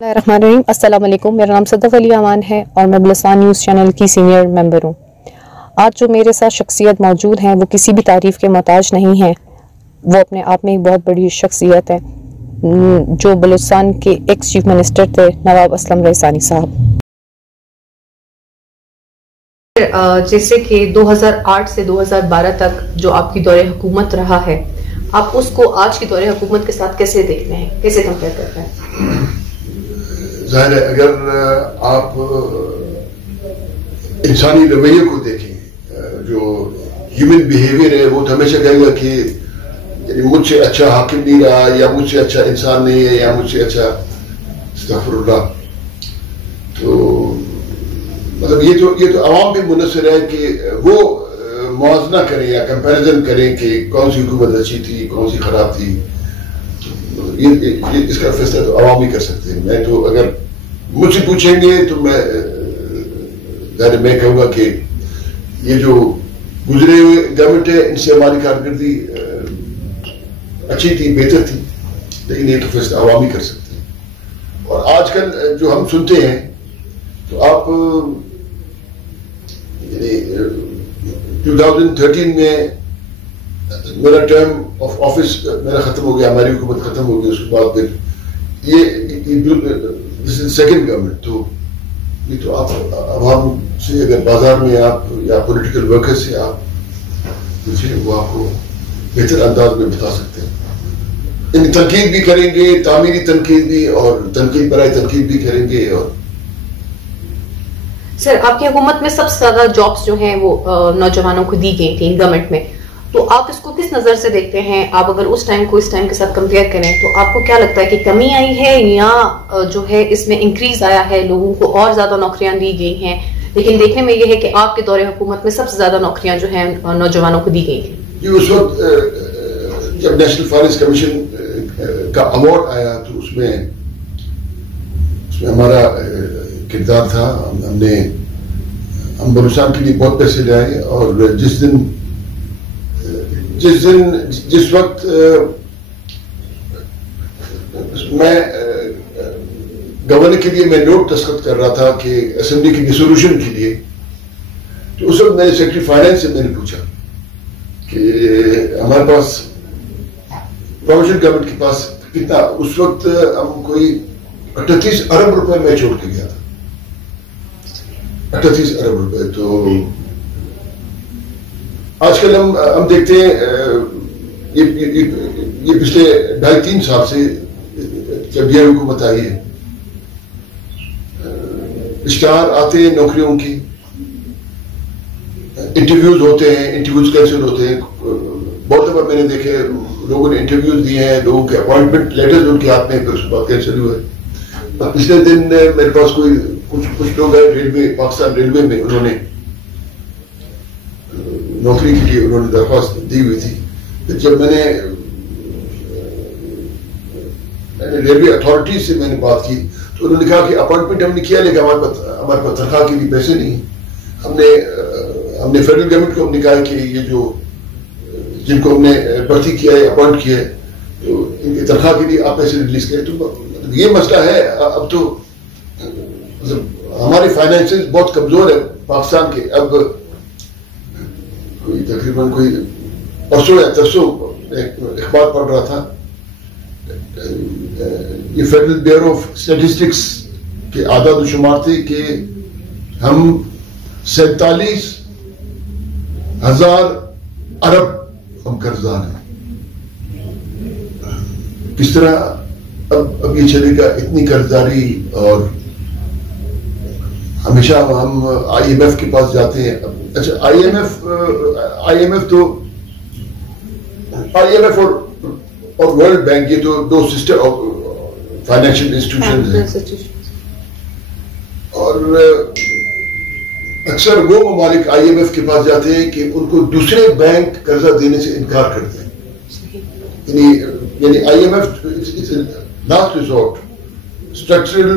الرحمن الرحیم، السلام علیکم۔ میرا نام صدف علی امان ہے اور میں بلوچستان نیوز چینل کی سینئر ممبر ہوں۔ آج جو میرے ساتھ شخصیت موجود ہیں وہ کسی بھی تعریف کے محتاج نہیں ہیں، وہ اپنے آپ میں ایک بہت بڑی شخصیت ہے جو بلوچستان کے ایکس چیف منسٹر تھے، نواب اسلم رئیسانی صاحب۔ جیسے کہ 2008 سے 2012 تک جو آپ کی دور حکومت رہا ہے، آپ اس کو آج کی دور حکومت کے ساتھ کیسے دیکھتے ہیں، کیسے کمپیئر کرتے ہیں؟ ظاہر ہے اگر آپ انسانی رویے کو دیکھیں، جو ہیومن بیہیویئر ہے، وہ تو ہمیشہ کہے گا کہ مجھ سے اچھا حاکم نہیں رہا، یا مجھ سے اچھا انسان نہیں ہے، یا مجھ سے اچھا استغفر اللہ۔ تو مطلب یہ تو عوام بھی منحصر ہے کہ وہ موازنہ کریں یا کمپیریزن کریں کہ کون سی حکومت اچھی تھی، کون سی خراب تھی۔ اس کا فیصلہ تو عوام ہی کر سکتے ہیں۔ میں تو اگر مجھ سے پوچھیں گے تو میں کہوں گا کہ یہ جو گزرے ہوئے گورنمنٹ ہے، ان سے ہماری کارکردگی اچھی تھی، بہتر تھی، لیکن یہ تو فیصلہ عوام ہی کر سکتے ہیں۔ اور آج کل جو ہم سنتے ہیں تو آپ 2013 میں میرا ٹرم آف آفس میرا ختم ہو گیا، ہماری حکومت ختم ہو گئی، اس کے بعد پھر یہ سیکنڈ گورنمنٹ، تو یہ تو آپ عوام سے اگر بازار میں آپ یا پولیٹیکل ورکر سے آپ پوچھیں، وہ آپ کو بہتر انداز میں بتا سکتے ہیں۔ ان تنقید بھی کریں گے، تعمیری تنقید بھی، اور تنقید برائے تنقید بھی کریں گے۔ اور سر، آپ کی حکومت میں سب سے زیادہ جابس جو ہیں وہ نوجوانوں کو دی گئی تھیں گورنمنٹ میں، تو آپ اس کو کس نظر سے دیکھتے ہیں؟ آپ اگر اس ٹائم کو اس ٹائم کے ساتھ کمپیئر کریں تو آپ کو کیا لگتا ہے کہ کمی آئی ہے یا جو ہے اس میں انکریز آیا ہے، لوگوں کو اور زیادہ نوکریاں دی گئی ہیں؟ لیکن دیکھنے میں یہ ہے کہ آپ کے دور حکومت میں سب سے زیادہ نوکریاں جو ہیں نوجوانوں کو دی گئی تھیں۔ اس وقت جب نیشنل فائنانس کمیشن کا ایوارڈ آیا تو اس میں ہمارا کردار تھا۔ ہم بلوچستان کے لیے بہت پیسے لائے، اور جس وقت میں گورنر کے لیے میں نوٹ دستخط کر رہا تھا کہ اسمبلی کی ڈسولوشن کے لیے، تو اس وقت میں نے سیکرٹری فائنانس سے میں نے پوچھا کہ ہمارے پاس پرووینشل گورنمنٹ کے پاس کتنا، اس وقت ہم کوئی 38 ارب روپے میں چھوڑ کے گیا تھا، 38 ارب روپے۔ تو آج کل ہم دیکھتے ہیں یہ پچھلے 2.5-3 سال سے جب یہ حکومت آئی ہے، اشتہار آتے ہیں نوکریوں کی، انٹرویوز ہوتے ہیں، انٹرویوز کینسل ہوتے ہیں۔ بہت دفعہ میں نے دیکھے لوگوں نے انٹرویوز دیے ہیں، لوگوں کے اپوائنٹمنٹ لیٹرز ان کے ہاتھ میں، پھر اس کے بعد کینسل ہوئے۔ پچھلے دن میرے پاس کچھ لوگ ہیں ریلوے، پاکستان ریلوے میں، انہوں نے نوکری کے لیے انہوں نے درخواست دی ہوئی تھی۔ پھر جب میں نے ریلوے اتھارٹی سے میں نے بات کی تو انہوں نے کہا کہ اپوائنٹمنٹ ہم نے کیا، لیکن ہمارے پاس تنخواہ کے لیے پیسے نہیں ہیں۔ ہم نے فیڈرل گورنمنٹ کو ہم نے کہا کہ یہ جو جن کو ہم نے بھرتی کیا ہے، اپوائنٹ کیا ہے، تو ان کی تنخواہ کے لیے آپ پیسے ریلیز کریں۔ تو یہ مسئلہ ہے۔ اب تو ہماری فائنینسز بہت کمزور ہے پاکستان کے۔ اب تقریباً پرسوں یا ترسوں اخبار پڑھ رہا تھا، یہ فیڈرل بیورو آف اسٹیٹسٹکس کے اعداد و شمار تھے کہ ہم 47,000 ارب ہم قرضدار ہیں۔ کس طرح اب یہ چلے گا اتنی قرضداری؟ اور ہمیشہ ہم آئی ایم ایف کے پاس جاتے ہیں۔ اچھا، آئی ایم ایف اور ورلڈ بینک، یہ تو دو سسٹر فائنینشیل انسٹیٹیوشنز ہیں، اور اکثر وہ ممالک آئی ایم ایف کے پاس جاتے ہیں کہ ان کو دوسرے بینک قرضہ دینے سے انکار کرتے ہیں۔ یعنی I M F last resort, structural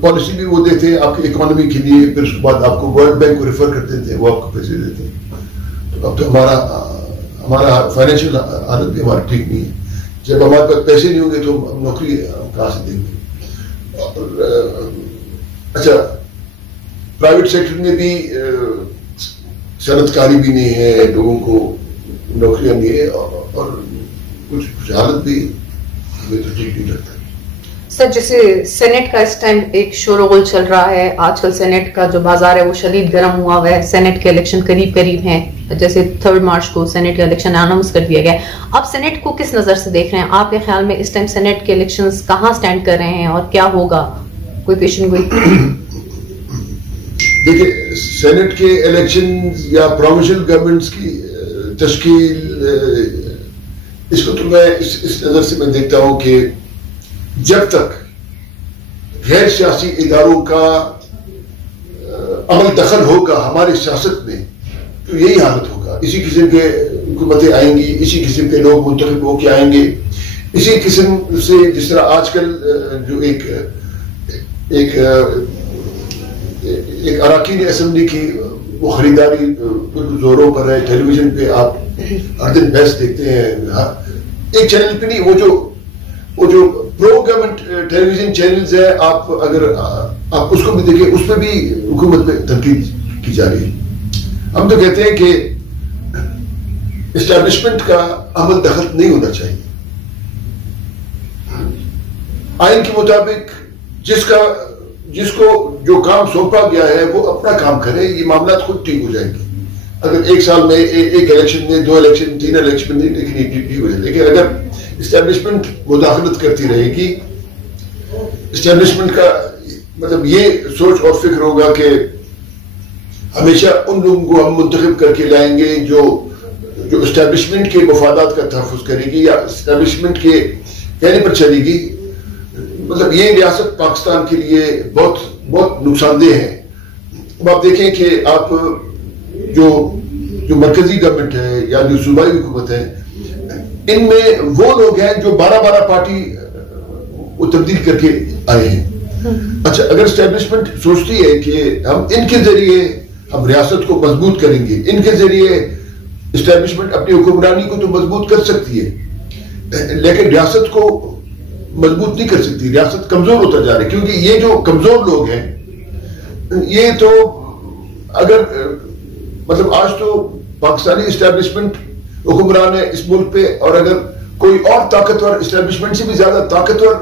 policy بھی وہ دیتے ہیں آپ کی اکانومی کے لیے، پھر اس کے بعد آپ کو ورلڈ بینک کو ریفر کر دیتے ہیں، وہ آپ کو پیسے دیتے ہیں۔ تو اب تو ہمارا فائنینشیل حالت بھی ہماری ٹھیک نہیں ہے۔ جب ہمارے پاس پیسے نہیں ہوں گے تو ہم نوکری کہاں سے دیں گے؟ اچھا پرائیویٹ سیکٹر میں بھی صنعت کاری بھی نہیں ہے, لوگوں کو نوکریاں نہیں ہے, اور کچھ حالت بھی ہمیں تو ٹھیک نہیں لگتا. سر جیسے سینٹ کا اس ٹائم ایک شور و غل چل رہا ہے, آج کل سینٹ کا جو بازار ہے وہ شدید گرم ہوا ہوا ہے, سینٹ کے الیکشن قریب ہیں, جیسے 3 مارچ کو سینٹ کا الیکشن اناؤنس کر دیا گیا. آپ سینٹ کو کس نظر سے دیکھ رہے ہیں؟ آپ کے خیال میں اس ٹائم سینٹ کے الیکشنز کہاں سٹینڈ کر رہے ہیں اور کیا ہوگا, کوئی پیشن گوئی؟ دیکھیں سینٹ کے الیکشن یا پروونشل گورنمنٹس کی تشکیل, اس کو تو میں اس نظر سے میں دیکھتا ہوں کہ جب تک غیر سیاسی اداروں کا عمل دخل ہوگا ہماری سیاست میں تو یہی حالت ہوگا. اسی قسم کے حکومتیں آئیں گی, اسی قسم کے لوگ منتخب ہو کے آئیں گے, اسی قسم سے جس طرح آج کل جو ایک اراکین اسمبلی کی وہ خریداری بالکل زوروں پر ہے. ٹیلی ویژن پہ آپ ہر دن بحث دیکھتے ہیں, ایک چینل پہ نہیں, وہ جو پرو گورنمنٹ ٹیلی ویژن چینلز ہیں, آپ اگر آپ اس کو بھی دیکھیں, اس پہ بھی حکومت پہ تنقید کی جا رہی ہے. ہم تو کہتے ہیں کہ اسٹیبلشمنٹ کا عمل دخل نہیں ہونا چاہیے. آئین کے مطابق جس کو جو کام سونپا گیا ہے وہ اپنا کام کرے, یہ معاملات خود ٹھیک ہو جائیں گے. اگر ایک سال میں ایک الیکشن میں 2 الیکشن 3 الیکشن میں لیکن یہ ٹھیک ہو جائے. لیکن اگر اسٹیبلشمنٹ مداخلت کرتی رہے گی, اسٹیبلشمنٹ کا مطلب یہ سوچ اور فکر ہوگا کہ ہمیشہ ان لوگوں کو ہم منتخب کر کے لائیں گے جو اسٹیبلشمنٹ کے مفادات کا تحفظ کرے گی یا اسٹیبلشمنٹ کے کہنے پر چلے گی, مطلب یہ ریاست پاکستان کے لیے بہت بہت نقصان دہ ہے. اب آپ دیکھیں کہ آپ جو مرکزی گورنمنٹ ہے یا جو صوبائی حکومت ہے, ان میں وہ لوگ ہیں جو 12 پارٹی وہ تبدیل کر کے آئے ہیں. اچھا اگر اسٹیبلشمنٹ سوچتی ہے کہ ہم ان کے ذریعے ہم ریاست کو مضبوط کریں گے, ان کے ذریعے اسٹیبلشمنٹ اپنی حکمرانی کو تو مضبوط کر سکتی ہے لیکن ریاست کو مضبوط نہیں کر سکتی, ریاست کمزور ہوتا جا رہی ہے. کیونکہ یہ جو کمزور لوگ ہیں یہ تو اگر مطلب آج تو پاکستانی اسٹیبلشمنٹ حکمران ہے اس ملک پہ, اور اگر کوئی اور طاقتور اسٹیبلشمنٹ سے بھی زیادہ طاقتور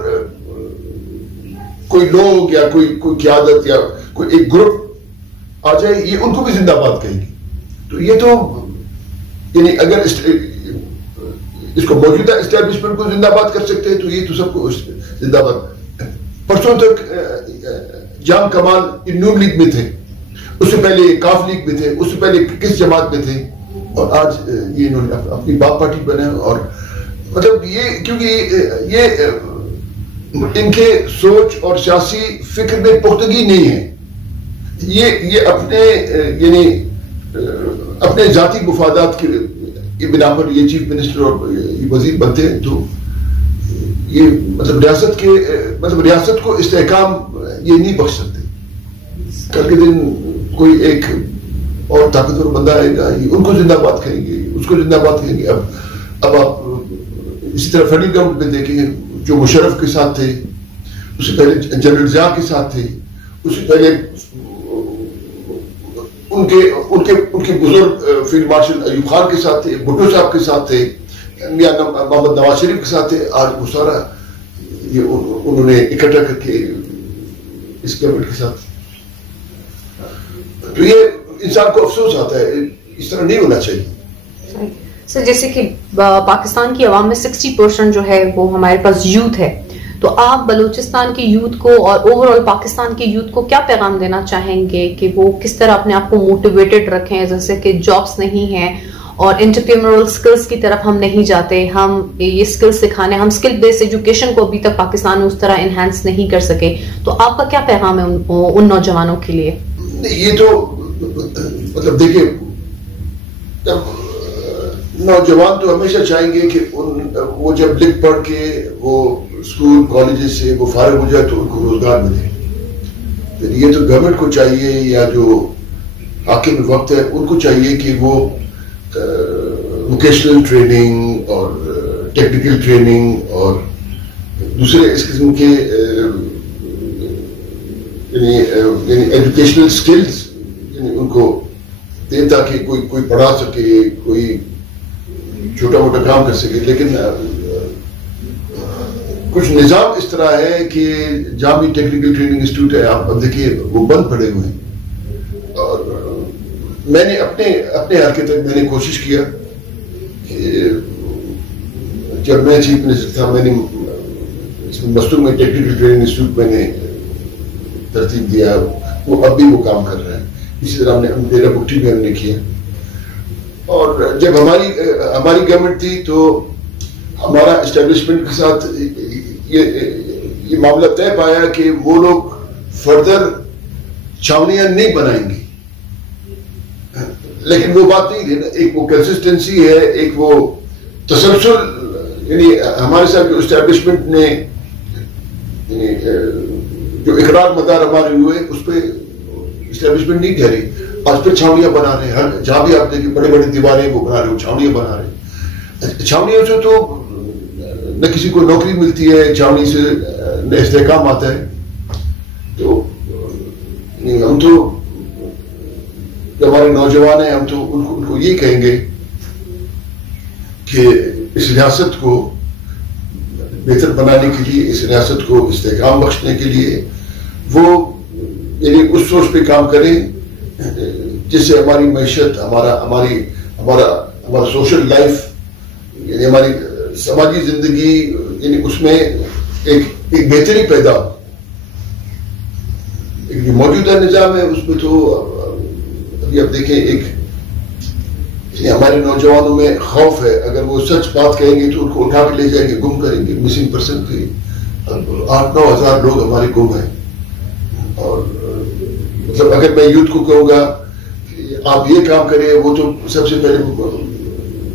کوئی لوگ یا کوئی قیادت یا کوئی ایک گروپ آ جائے, یہ ان کو بھی زندہ باد کہے گی. تو یہ تو یعنی اگر اس کو موجودہ اسٹیبلشمنٹ کو زندہ باد کر سکتے ہیں تو یہ تو سب کو زندہ باد. پرسوں تک جام کمال نون لیگ میں تھے, اس سے پہلے کاف لیگ میں تھے, اس سے پہلے کس جماعت میں تھے, اور آج یہ انہوں نے اپنی باپ پارٹی بنے. اور مطلب یہ کیونکہ یہ ان کے سوچ اور سیاسی فکر میں پختگی نہیں ہے, یہ اپنے یعنی اپنے ذاتی مفادات کی بنا پر یہ چیف منسٹر اور یہ وزیر بنتے ہیں. تو یہ مطلب ریاست کو استحکام یہ نہیں بخش سکتے. کل کے دن کوئی ایک اور طاقتور بندہ آئے گا, ان کو زندہ باد کریں گے, اس کو زندہ باد کریں گے. اب آپ اسی طرح فیڈرل گورنمنٹ میں دیکھیں جو مشرف کے ساتھ تھے, اس سے پہلے جنرل ضیاء کے ساتھ تھے, اس سے پہلے ان کے بزرگ فیلڈ مارشل ایوب خان کے ساتھ تھے, بھٹو صاحب کے ساتھ تھے, میاں محمد نواز شریف کے ساتھ تھے. آج وہ سارا یہ انہوں نے اکٹھا کر کے اس گورنمنٹ کے ساتھ. تو یہ انسان کو افسوس آتا ہے, اس طرح نہیں ہونا چاہیے. سر جیسے کہ پاکستان کی عوام میں 60% جو ہے وہ ہمارے پاس یوتھ ہے, تو آپ بلوچستان کی یوتھ کو اور اوور آل پاکستان کی یوتھ کو کیا پیغام دینا چاہیں گے کہ وہ کس طرح اپنے آپ کو موٹیویٹڈ رکھیں, جیسے کہ جابس نہیں ہیں اور انٹرپرینیورل سکلز کی طرف ہم نہیں جاتے, ہم یہ سکلز سکھانے, ہم سکل بیس ایجوکیشن کو ابھی تک پاکستان میں اس طرح انہینس نہیں کر سکے, تو آپ کا کیا پیغام ہے ان نوجوانوں کے لیے؟ یہ تو مطلب دیکھیں نوجوان تو ہمیشہ چاہیں گے کہ وہ جب لکھ پڑھ کے وہ اسکول کالجز سے وہ فارغ ہو جائے تو ان کو روزگار ملے. یہ تو گورنمنٹ کو چاہیے یا جو حاکم وقت ہے ان کو چاہیے کہ وہ ووکیشنل ٹریننگ اور ٹیکنیکل ٹریننگ اور دوسرے اس قسم کے یعنی ایجوکیشنل سکلز یعنی ان کو دے تاکہ کوئی پڑھا سکے, کوئی چھوٹا موٹا کام کر سکے. لیکن کچھ نظام اس طرح ہے کہ جہاں بھی ٹیکنیکل ٹریننگ انسٹیٹیوٹ ہے, آپ دیکھیے وہ بند پڑے ہوئے ہیں. اور میں نے اپنے حد تک میں نے کوشش کیا کہ جب میں چیف منسٹر تھا, میں نے مستور میں ٹیکنیکل ٹریننگ انسٹیٹیوٹ میں نے ترتیب دیا, وہ اب بھی وہ کام کر رہے ہیں. اسی طرح ہم نے ڈیرا بگٹی میں ہم نے کیا. اور جب ہماری گورنمنٹ تھی تو ہمارا اسٹیبلشمنٹ کے ساتھ یہ معاملہ طے پایا کہ وہ لوگ فردر چھاونیاں نہیں بنائیں گے. لیکن وہ بات نہیں ہے نا, ایک وہ کنسسٹنسی ہے, ایک وہ تسلسل. یعنی ہمارے ساتھ جو اسٹیبلشمنٹ نے جو اقرار مدار ہمارے ہوئے اس پہ اسٹیبلشمنٹ نہیں ٹھہری. آج پھر چھاونیاں بنا رہے ہیں, جہاں بھی آپ دیکھیں بڑے بڑے دیواریں وہ بنا رہے ہیں, چھاونیاں بنا رہے ہیں. چھاونیوں سے تو نہ کسی کو نوکری ملتی ہے, چھاونی سے نہ استحکام آتا ہے. تو ہم تو جو ہمارے نوجوان ہیں ہم تو ان کو یہ کہیں گے کہ اس ریاست کو بہتر بنانے کے لیے, اس ریاست کو استحکام بخشنے کے لیے وہ یعنی اس سوچ پہ کام کریں جس سے ہماری معیشت, ہمارا سوشل لائف یعنی ہماری سماجی زندگی یعنی اس میں ایک بہتری پیدا ہو. ایک جو موجودہ نظام ہے اس میں تو ابھی آپ دیکھیں ایک ہمارے نوجوانوں میں خوف ہے. اگر وہ سچ بات کہیں گے تو ان کو اٹھا کے لے جائیں گے, گم کریں گے. مسنگ پرسن کے 8-9 ہزار لوگ ہمارے گم ہیں. اور مطلب اگر میں یوتھ کو کہوں گا کہ آپ یہ کام کریں, وہ تو سب سے پہلے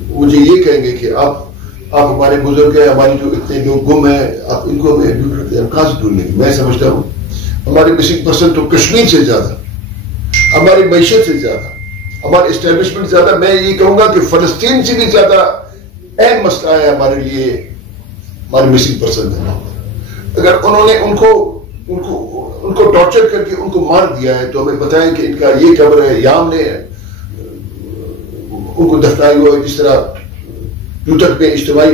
مجھے یہ کہیں گے کہ آپ ہمارے بزرگ ہیں, ہماری جو اتنے لوگ گم ہیں آپ ان کو ہمیں ڈھونڈ رکھتے ہیں, ہم کہاں سے ڈھونڈیں گے. میں سمجھتا ہوں ہمارے مسنگ پرسن تو کشمیر سے زیادہ, ہماری معیشت سے زیادہ, ہمارے اسٹیبلشمنٹ زیادہ, میں یہ کہوں گا کہ فلسطین سے بھی زیادہ اہم مسئلہ ہے ہمارے لیے ہمارے مسنگ پرسن ہے. اگر انہوں نے ان کو ٹارچر کر کے ان کو مار دیا ہے تو ہمیں بتائیں کہ ان کا یہ قبر ہے, یا ہم نے ان کو دفنایا ہوا ہے. جس طرح ٹوٹک میں اجتماعی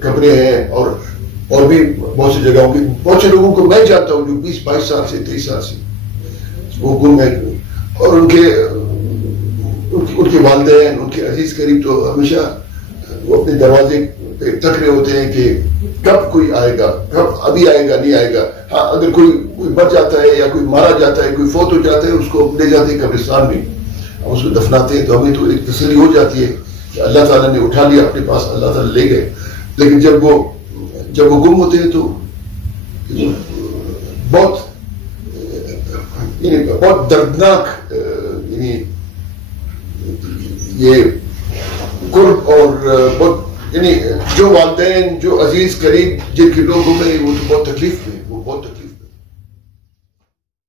قبریں ہیں اور بھی بہت سی جگہوں کی, بہت سے لوگوں کو میں جانتا ہوں جو 20-22 سال سے 23 سال سے وہ گم ہیں. اور ان کے والدین, ان کے عزیز قریب تو ہمیشہ وہ اپنے دروازے پہ تک رہے ہوتے ہیں کہ کب کوئی آئے گا, کب ابھی آئے گا, نہیں آئے گا. ہاں اگر کوئی مر جاتا ہے یا کوئی مارا جاتا ہے, کوئی فوت ہو جاتا ہے, اس کو لے جاتے ہیں قبرستان میں, ہم اس کو دفناتے ہیں تو ہمیں تو ایک تسلی ہو جاتی ہے کہ اللہ تعالیٰ نے اٹھا لیا اپنے پاس, اللہ تعالیٰ لے گئے. لیکن جب وہ گم ہوتے ہیں تو بہت دردناک یعنی یہ قرب اور بہت یعنی جو والدین, جو عزیز قریب جن کے لوگ گم ہیں وہ تو بہت تکلیف میں.